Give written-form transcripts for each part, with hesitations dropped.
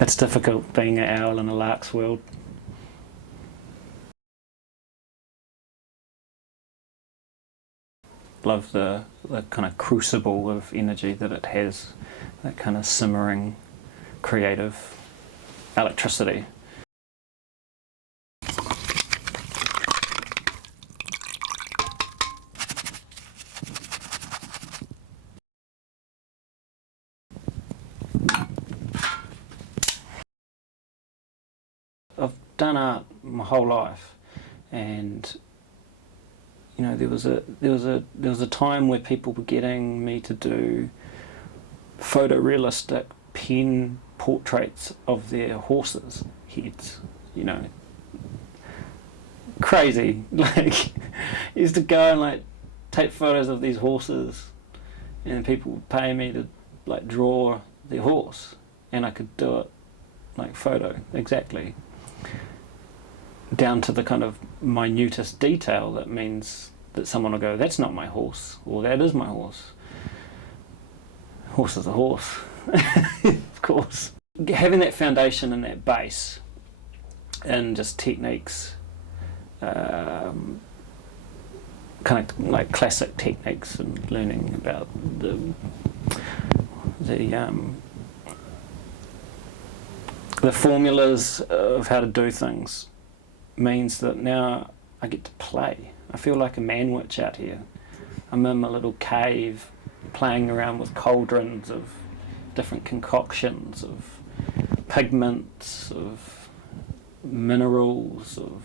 It's difficult being an owl in a lark's world. Love the kind of crucible of energy that it has, that kind of simmering, creative electricity. I've done art my whole life, and you know, there was a time where people were getting me to do photorealistic pen portraits of their horses' heads. You know, crazy. Like, I used to go and like take photos of these horses, and people would pay me to like draw their horse, and I could do it like photo exactly, down to the kind of minutest detail. That means that someone will go, that's not my horse, or that is my horse. Horse is a horse, of course. Having that foundation and that base, and just techniques, kind of like classic techniques, and learning about the formulas of how to do things, means that now I get to play. I feel like a man-witch out here. I'm in my little cave playing around with cauldrons of different concoctions of pigments, of minerals, of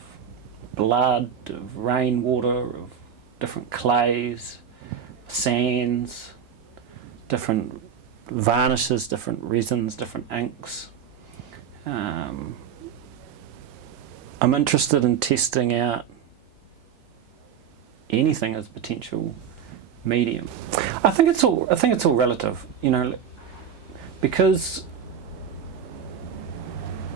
blood, of rainwater, of different clays, sands, different varnishes, different resins, different inks. I'm interested in testing out anything as potential medium. I think it's all relative, you know, because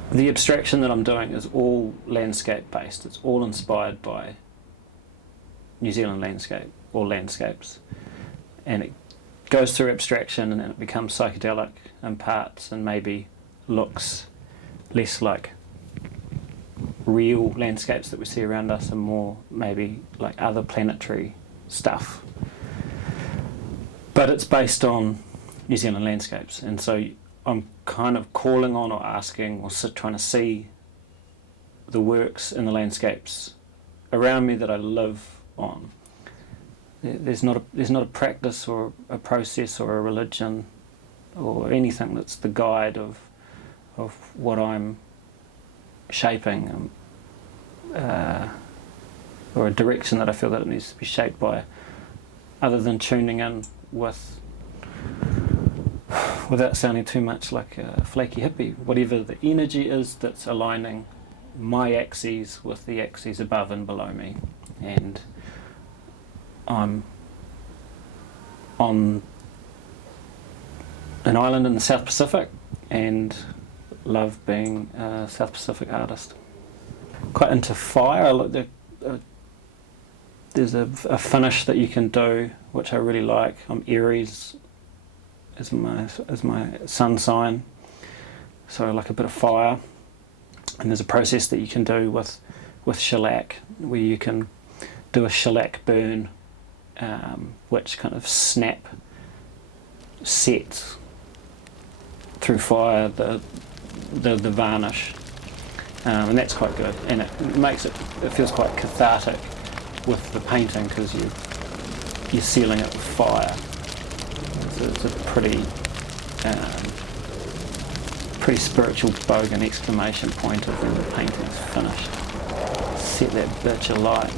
the abstraction that I'm doing is all landscape based. It's all inspired by New Zealand landscape or landscapes, and it goes through abstraction and then it becomes psychedelic in parts and maybe looks less like real landscapes that we see around us and more maybe like other planetary stuff. But it's based on New Zealand landscapes, and so I'm kind of calling on or asking or trying to see the works in the landscapes around me that I live on. There's not a practice or a process or a religion or anything that's the guide of what I'm shaping, or a direction that I feel that it needs to be shaped by, other than tuning in without sounding too much like a flaky hippie, whatever the energy is that's aligning my axes with the axes above and below me. And I'm on an island in the South Pacific and love being a South Pacific artist. Quite into fire. There's a finish that you can do which I really like. I'm Aries as my sun sign, so I like a bit of fire. And there's a process that you can do with shellac, where you can do a shellac burn, which kind of sets through fire the varnish, and that's quite good, and it feels quite cathartic with the painting because you're sealing it with fire. It's a pretty spiritual bogan exclamation point of when the painting's finished. Set that bitch alight.